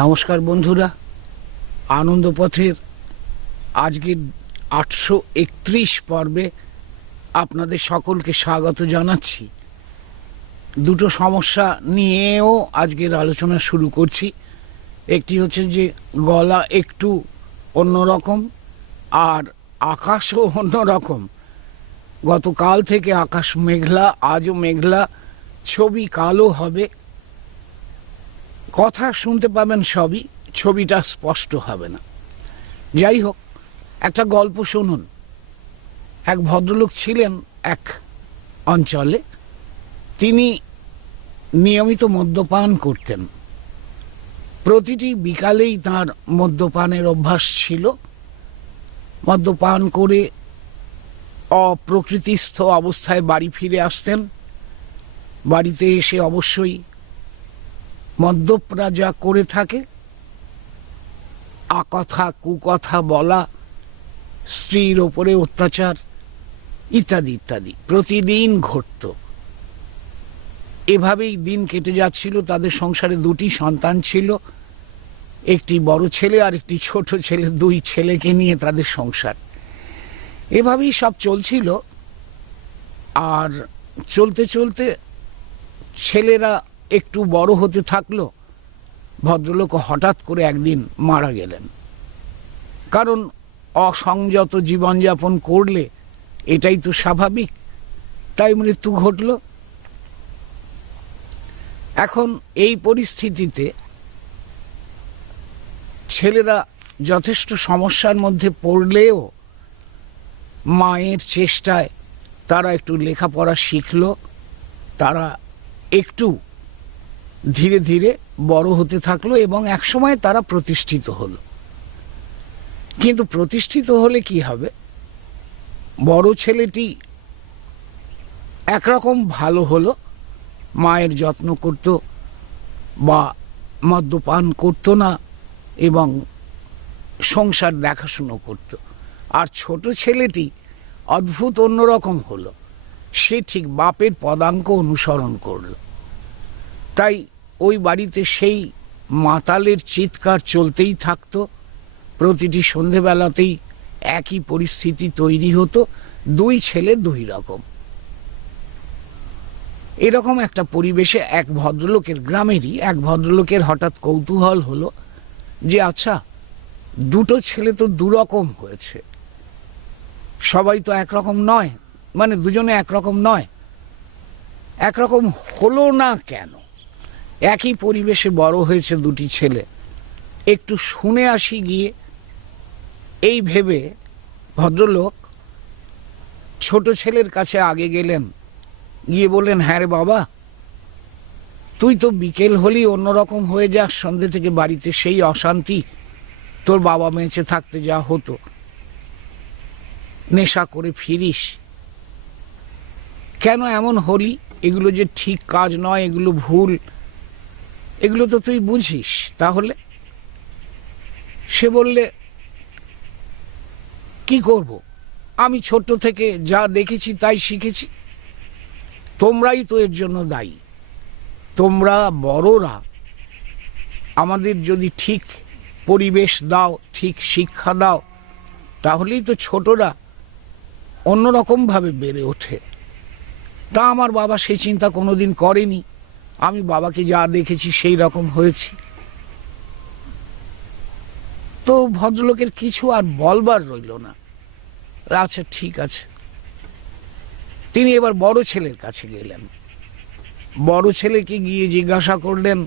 নমস্কার বন্ধুরা আনন্দপথের আজকের আটশো একত্রিশ পর্বে আপনাদের সকলকে স্বাগত জানাচ্ছি। দুটো সমস্যা নিয়েও আজকের আলোচনা শুরু করছি। একটি হচ্ছে যে গলা একটু অন্যরকম আর আকাশও অন্যরকম। গতকাল থেকে আকাশ মেঘলা, আজও মেঘলা, ছবি কালো হবে। কথা শুনতে পাবেন সবই, ছবিটা স্পষ্ট হবে না। যাই হোক, একটা গল্প শুনুন। এক ভদ্রলোক ছিলেন এক অঞ্চলে। তিনি নিয়মিত মদ্যপান করতেন। প্রতিটি বিকালেই তার মদ্যপানের অভ্যাস ছিল। মদ্যপান করে অপ্রকৃতিস্থ অবস্থায় বাড়ি ফিরে আসতেন। বাড়িতে এসে অবশ্যই মদ্যপরা যা করে থাকে। আকথা, কুকথা বলা, স্ত্রীর ওপরে অত্যাচার, ইত্যাদি ইত্যাদি। প্রতিদিন ঘটত। এভাবেই দিন কেটে যাচ্ছিল। তাদের সংসারে দুটি সন্তান ছিল। একটি বড় ছেলে আর একটি ছোট ছেলে। দুই ছেলেকে নিয়ে তাদের সংসার। এভাবেই সব চলছিল। আর চলতে চলতে ছেলেরা একটু বড় হতে থাকল, ভদ্রলোক হঠাৎ করে একদিন মারা গেলেন। কারণ অসংযত জীবনযাপন করলে এটাই তো স্বাভাবিক, তাই মৃত্যু ঘটল। এখন এই পরিস্থিতিতে ছেলেরা যথেষ্ট সমস্যার মধ্যে পড়লেও মায়ের চেষ্টায় তারা একটু লেখাপড়া শিখল, তারা একটু ধীরে ধীরে বড় হতে থাকল এবং একসময় তারা প্রতিষ্ঠিত হলো। কিন্তু প্রতিষ্ঠিত হলে কি হবে? বড় ছেলেটি একরকম ভালো হলো, মায়ের যত্ন করত বা মদ্যপান করতো না এবং সংসার দেখাশুনো করত। আর ছোট ছেলেটি অদ্ভুত অন্যরকম হলো। সে ঠিক বাপের পদাঙ্ক অনুসরণ করল। তাই ওই বাড়িতে সেই মাতালের চিৎকার চলতেই থাকতো। প্রতিটি সন্ধেবেলাতেই একই পরিস্থিতি তৈরি হতো, দুই ছেলে দুই রকম। এরকম একটা পরিবেশে এক ভদ্রলোকের গ্রামেরই এক ভদ্রলোকের হঠাৎ কৌতূহল হলো যে আচ্ছা দুটো ছেলে তো দুরকম হয়েছে। সবাই তো একরকম নয় মানে দুজনে একরকম নয়। একরকম হলো না কেন? একই পরিবেশে বড় হয়েছে দুটি ছেলে। একটু শুনে আসি গিয়ে। এই ভেবে ভদ্রলোক ছোট ছেলের কাছে আগে গেলেন। গিয়ে বললেন হ্যাঁ রে বাবা, তুই তো বিকেল হলেই অন্যরকম হয়ে যাস। সন্ধ্যে থেকে বাড়িতে সেই অশান্তি। তোর বাবা বেঁচে থাকতে যা হতো। নেশা করে ফিরিস। কেন এমন হলি? এগুলো যে ঠিক কাজ নয়, এগুলো ভুল। এগুলো তো তুই বুঝিস, তাহলে? সে বললে, কি করব? আমি ছোট থেকে যা দেখেছি তাই শিখেছি। তোমরাই তো এর জন্য দায়ী। তোমরা বড়রা। আমাদের যদি ঠিক পরিবেশ দাও, ঠিক শিক্ষা দাও, তাহলেই তো ছোটরা অন্যরকমভাবে বেড়ে ওঠে। তা আমার বাবা সে চিন্তা কোনোদিন করেনি। আমি বাবাকে যা দেখেছি সেই রকম হয়েছি। তো ভদ্রলোকের কিছু আর বলবার রইল না। আচ্ছা ঠিক আছে। তিনি এবার বড় ছেলের কাছে গেলেন। বড় ছেলেকে গিয়ে জিজ্ঞাসা করলেন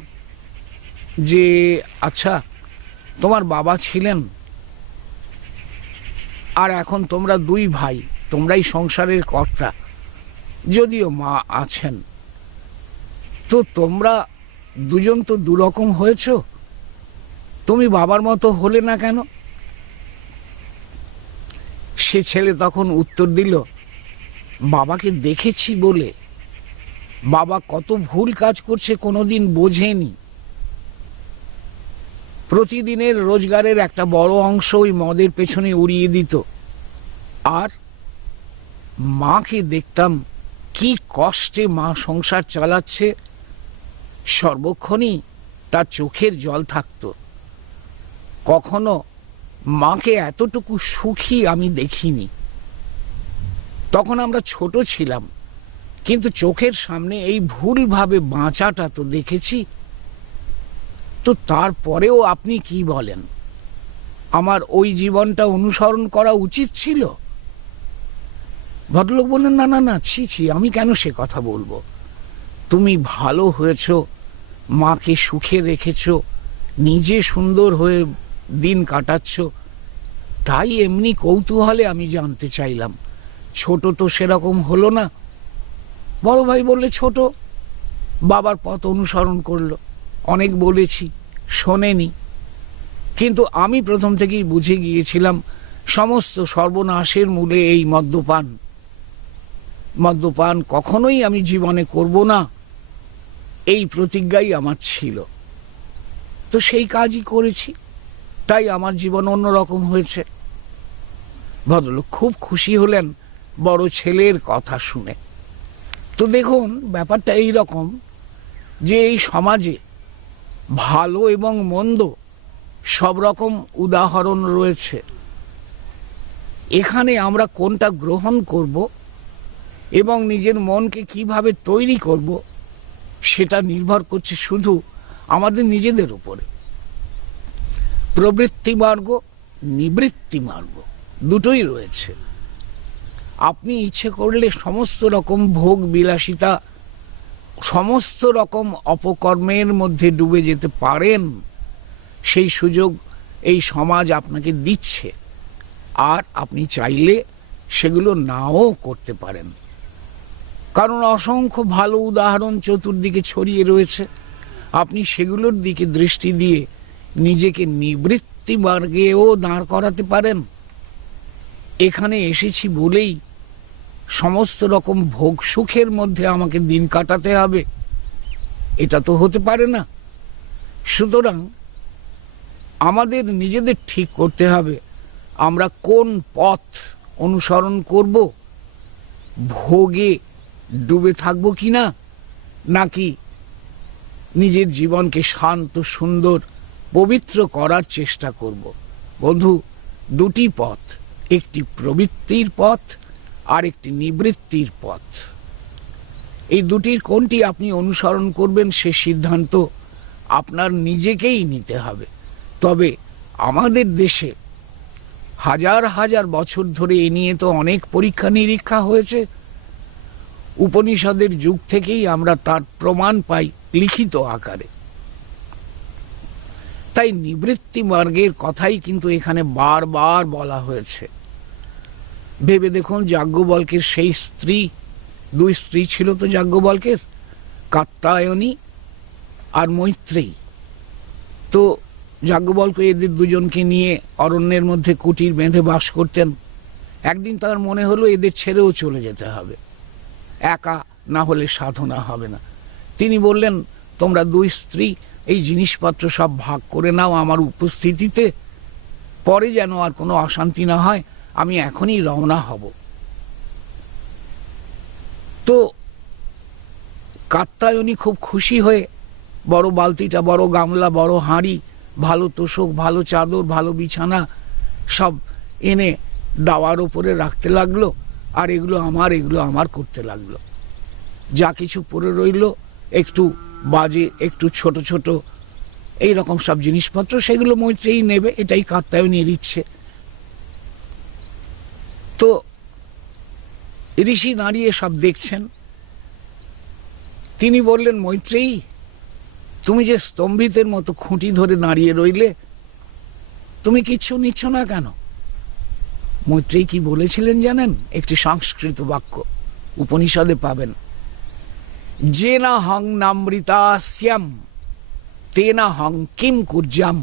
যে আচ্ছা তোমার বাবা ছিলেন? আর এখন তোমরা দুই ভাই, তোমরাই সংসারের কর্তা। যদিও মা আছেন তো তোমরা দুজন তো দুরকম হয়েছ? তুমি বাবার মতো হলে না কেন? সে ছেলে তখন উত্তর দিল, বাবাকে দেখেছি বলে। বাবা কত ভুল কাজ করছে কোনোদিন বোঝেনি। প্রতিদিনের রোজগারের একটা বড় অংশ ওই মদের পেছনে উড়িয়ে দিত। আর মাকে দেখতাম কি কষ্টে মা সংসার চালাচ্ছে। সর্বক্ষণই তার চোখের জল থাকতো। কখনো মাকে এতটুকু সুখী আমি দেখিনি। তখন আমরা ছোট ছিলাম, কিন্তু চোখের সামনে এই ভুলভাবে বাঁচাটা তো দেখেছি। তো তারপরেও আপনি কি বলেন? আমার ওই জীবনটা অনুসরণ করা উচিত ছিল? ভদ্রলোক বললেন, না না না, ছি ছি, আমি কেন সে কথা বলব? তুমি ভালো হয়েছ মাকে সুখে রেখেছ, নিজে সুন্দর হয়ে দিন কাটাচ্ছ, তাই এমনি কৌতূহলে আমি জানতে চাইলাম। ছোট তো সেরকম হলো না। বড় ভাই বললে, ছোট। বাবার পথ অনুসরণ করল। অনেক বলেছি, শোনেনি। কিন্তু আমি প্রথম থেকেই বুঝে গিয়েছিলাম, সমস্ত সর্বনাশের মূলে এই মদ্যপান। মদ্যপান কখনোই আমি জীবনে করব না। এই প্রতিজ্ঞাই আমার ছিল। তো সেই কাজই করেছি। তাই আমার জীবন অন্যরকম হয়েছে। ভদ্রলোক খুব খুশি হলেন বড় ছেলের কথা শুনে। তো দেখুন, ব্যাপারটা এই রকম যে এই সমাজে ভালো এবং মন্দ সব রকম উদাহরণ রয়েছে। এখানে আমরা কোনটা গ্রহণ করব এবং নিজের মনকে কীভাবে তৈরি করব সেটা নির্ভর করছে শুধু আমাদের নিজেদের উপরে। প্রবৃত্তি মার্গ, নিবৃত্তি মার্গ দুটোই রয়েছে। আপনি ইচ্ছে করলে সমস্ত রকম ভোগ বিলাসিতা, সমস্ত রকম অপকর্মের মধ্যে ডুবে যেতে পারেন। সেই সুযোগ, এই সমাজ আপনাকে দিচ্ছে। আর আপনি চাইলে সেগুলো নাও করতে পারেন। কারণ অসংখ্য ভালো উদাহরণ চতুর্দিকে ছড়িয়ে রয়েছে। আপনি সেগুলোর দিকে দৃষ্টি দিয়ে নিজেকে নিবৃত্তি মার্গেও দাঁড় করাতে পারেন। এখানে এসেছি বলেই সমস্ত রকম ভোগ সুখের মধ্যে আমাকে দিন কাটাতে হবে। এটা তো হতে পারে না। সুতরাং আমাদের নিজেদের ঠিক করতে হবে। আমরা কোন পথ অনুসরণ করব? ভোগে ডুবে থাকব কি না? নাকি নিজের জীবনকে শান্ত, সুন্দর, পবিত্র করার চেষ্টা করব? বন্ধু, দুটি পথ, একটি প্রবৃত্তির পথ আর একটি নিবৃত্তির পথ। এই দুটির কোনটি আপনি অনুসরণ করবেন সে সিদ্ধান্ত আপনার নিজেকেই নিতে হবে। তবে আমাদের দেশে হাজার হাজার বছর ধরে এ নিয়ে তো অনেক পরীক্ষা নিরীক্ষা হয়েছে। উপনিষদের যুগ থেকেই আমরা তার প্রমাণ পাই লিখিত আকারে। তাই নিবৃত্তি মার্গের কথাই কিন্তু এখানে বারবার বলা হয়েছে। ভেবে দেখুন যাজ্ঞবল্কের সেই স্ত্রী, দুই স্ত্রী ছিল তো যাজ্ঞবল্কের, কাত্তায়নী আর মৈত্রেয়ী। তো যাজ্ঞবল্ক এদের দুজনকে নিয়ে অরণ্যের মধ্যে কুটির বেঁধে বাস করতেন। একদিন তার মনে হলো এদের ছেড়েও চলে যেতে হবে। একা না হলে সাধনা হবে না। তিনি বললেন, তোমরা দুই স্ত্রী, এই জিনিসপত্র সব ভাগ করে নাও আমার উপস্থিতিতে। পরে যেন আর কোনো অশান্তি না হয়, আমি এখনই রওনা হব। তো কাত্তায়নী খুব খুশি হয়ে, বড় বালতিটা, বড় গামলা, বড় হাঁড়ি, ভালো তোষক, ভালো চাদর, ভালো বিছানা সব এনে দাওয়ার ওপরে রাখতে লাগল। আর এগুলো আমার এগুলো আমার করতে লাগল। যা কিছু পড়ে রইল, একটু বাজে, একটু ছোট ছোট এই রকম সব জিনিসপত্র, সেগুলো মৈত্রেই নেবে, এটাই কাত্তায় নিয়ে দিচ্ছে তো ঋষি দাঁড়িয়ে সব দেখছেন। তিনি বললেন, মৈত্রেয়ী, তুমি যে স্তম্ভিতের মতো খুঁটি ধরে দাঁড়িয়ে রইলে, তুমি কিচ্ছু নিচ্ছ না কেন? মৈত্রেয়ী কি বলেছিলেন জানেন? একটি সংস্কৃত বাক্য, উপনিষদে পাবেন। যে না হং নামৃতাস্যাম তে না হং কিম কুর্যাম।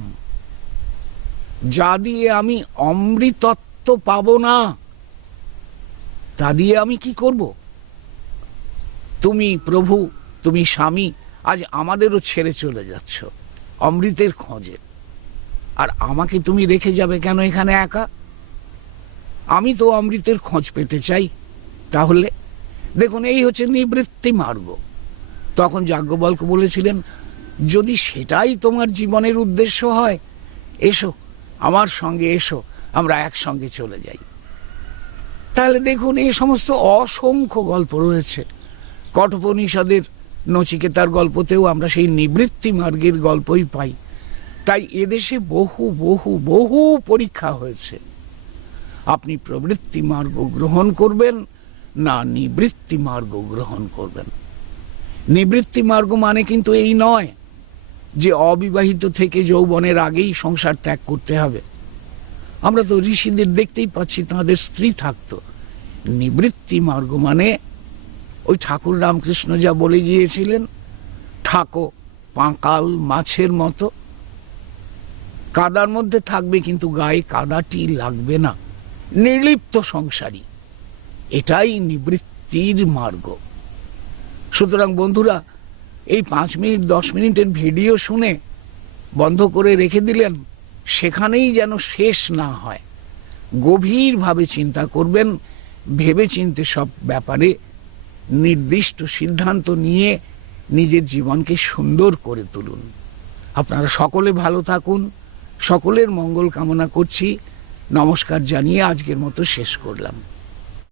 যা দিয়ে আমি অমৃতত্ব পাবো না, তা দিয়ে আমি কি করব? তুমি প্রভু, তুমি স্বামী, আজ আমাদেরও ছেড়ে চলে যাচ্ছ, অমৃতের খোঁজে। আর আমাকে তুমি রেখে যাবে কেন এখানে একা? আমি তো অমৃতের খোঁজ পেতে চাই। তাহলে দেখুন, এই হচ্ছে নিবৃত্তি মার্গ। তখন যাজ্ঞবল্ক বলেছিলেন, যদি সেটাই তোমার জীবনের উদ্দেশ্য হয়, এসো, আমার সঙ্গে এসো, আমরা একসঙ্গে চলে যাই। তাহলে দেখুন, এই সমস্ত অসংখ্য গল্প রয়েছে। কঠোপনিষদের নচিকেতার গল্পতেও আমরা সেই নিবৃত্তি মার্গের গল্পই পাই। তাই এদেশে বহু বহু বহু পরীক্ষা হয়েছে। আপনি প্রবৃত্তি মার্গ গ্রহণ করবেন, না নিবৃত্তি মার্গ গ্রহণ করবেন। নিবৃত্তি মার্গ মানে কিন্তু এই নয় যে অবিবাহিত থেকে যৌবনের আগেই সংসার ত্যাগ করতে হবে। আমরা তো ঋষিদের দেখতেই পাচ্ছি তাদের স্ত্রী থাকতো। নিবৃত্তি মার্গ মানে ওই ঠাকুর রামকৃষ্ণ যা বলে গিয়েছিলেন, থাকো পাঁকাল মাছের মতো। কাদার মধ্যে থাকবে কিন্তু গায়ে কাদাটি লাগবে না। নির্লিপ্ত সংসারী। এটাই নিবৃত্তির মার্গ। সুতরাং বন্ধুরা, এই পাঁচ মিনিট, দশ মিনিটের ভিডিও শুনে বন্ধ করে রেখে দিলেন, সেখানেই যেন শেষ না হয়। গভীরভাবে চিন্তা করবেন ভেবে চিনতে সব ব্যাপারে নির্দিষ্ট সিদ্ধান্ত নিয়ে নিজের জীবনকে সুন্দর করে তুলুন। আপনারা সকলে ভালো থাকুন, সকলের মঙ্গল কামনা করছি। নমস্কার জানিয়ে আজকের মতো শেষ করলাম।